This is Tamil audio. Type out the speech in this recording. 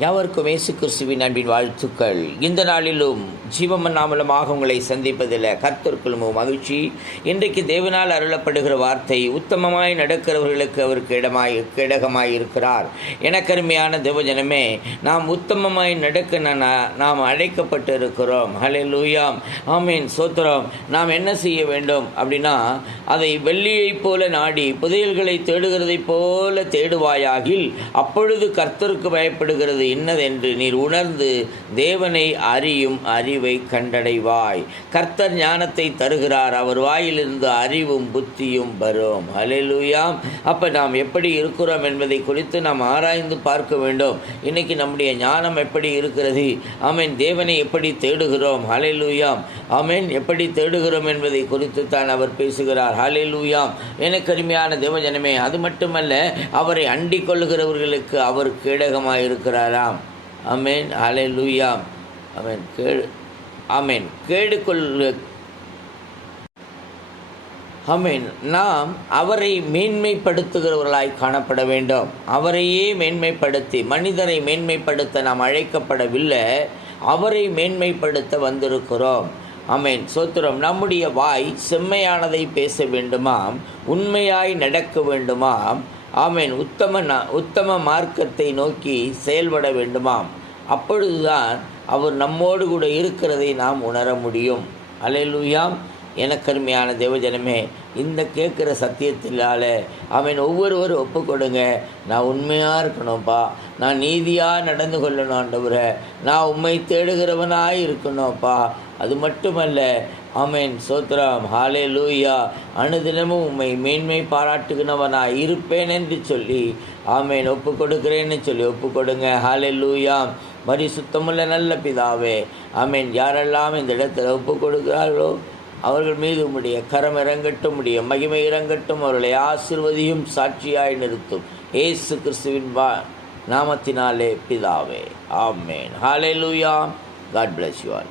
யாவருக்கும் இயேசு கிறிஸ்துவின் அன்பின் வாழ்த்துக்கள். இந்த நாளிலும் ஜீவமன்னாமலமாக உங்களை சந்திப்பதில் கர்த்தருக்குள் மகிழ்ச்சி. இன்றைக்கு தேவனால் அருளப்படுகிற வார்த்தை உத்தமமாய் நடக்கிறவர்களுக்கு அவருக்கு இடமாய் இடகமாய் இருக்கிறார். எனக்கருமையான தேவஜனமே நாம் உத்தமமாய் நடக்க நாம் அழைக்கப்பட்டு இருக்கிறோம் ஹலே லூயாம் ஆமீன் சோத்திரம். நாம் என்ன செய்ய வேண்டும் அப்படின்னா அதை வெள்ளியைப் போல நாடி புதையல்களை தேடுகிறதைப் போல தேடுவாயாகில் அப்பொழுது கர்த்தருக்கு பயப்படுகிறது. இன்னதென்று நீர் உணர்ந்து தேவனை அறியும் அறிவை கண்டடைவாய். கர்த்தர் ஞானத்தை தருகிறார். அவர் வாயிலிருந்து அறிவும் புத்தியும் வரும். ஹalleluyaம் அப்போ நாம் எப்படி இருக்கிறோம் என்பதை குறித்து நாம் ஆராய்ந்து பார்க்க வேண்டும். இன்னைக்கு நம்முடைய ஞானம் எப்படி இருக்கிறது? ஆமென். தேவனை எப்படி தேடுகிறோம்? ஹalleluyaம் ஆமென். எப்படி தேடுகிறோம் என்பதை குறித்து தான் அவர் பேசுகிறார். ஹalleluyaம் எனக்கு அருமையான தேவஜனமே அது மட்டுமல்ல அவரை அண்டிக் கொள்ளுகிறவர்களுக்கு அவர் கேடகமாக கொள்ளலாம் அமேன் அலை லூயாம் அமேன் கேடு அமேன் கேடு கொள்ளு அமேன் நாம் அவரை மேன்மைப்படுத்துகிறவர்களாய் காணப்பட வேண்டும். அவரையே மேன்மைப்படுத்தி மனிதரை மேன்மைப்படுத்த நாம் அழைக்கப்படவில்லை. அவரை மேன்மைப்படுத்த வந்திருக்கிறோம். அமேன் சோத்திரம் நம்முடைய வாய் செம்மையானதை பேச வேண்டுமாம் உண்மையாய் நடக்க வேண்டுமாம். ஆமென். உத்தம ந- உத்தம மார்க்கத்தை நோக்கி செயல்பட வேண்டுமாம். அப்பொழுதுதான் அவர் நம்மோடு கூட இருக்கிறதை நாம் உணர முடியும். அலையலுயாம் எனக்கருமையான தேவஜனமே இந்த கேட்குற சத்தியத்தினால அவன் ஒவ்வொருவரும் ஒப்பு கொடுங்க நான் உண்மையாக இருக்கணும்ப்பா நான் நீதியாக நடந்து கொள்ளணும் ஆண்டவரே. நான் உண்மை தேடுகிறவனாய் இருக்கணும்ப்பா அது மட்டுமல்ல அமேன் சோத்ராம். ஹாலே லூயா அனுதினமும் உம்மை மேன்மை பாராட்டுகிறவனாக இருப்பேன் என்று சொல்லி ஆமேன். ஒப்பு கொடுக்குறேன்னு சொல்லி ஒப்பு கொடுங்க ஹாலே லூயா மரி சுத்தமுள்ள நல்ல பிதாவே. ஆமென். யாரெல்லாம் இந்த இடத்துல ஒப்பு கொடுக்கிறார்களோ அவர்கள் மீது உம்முடைய கரம் இறங்கட்டும் உடைய மகிமை இறங்கட்டும் அவர்களை ஆசிர்வதியும் சாட்சியாய் நிறுத்தும். ஏசு கிறிஸ்துவின் வா நாமத்தினாலே பிதாவே. ஆமேன். ஹalleluya. God bless you all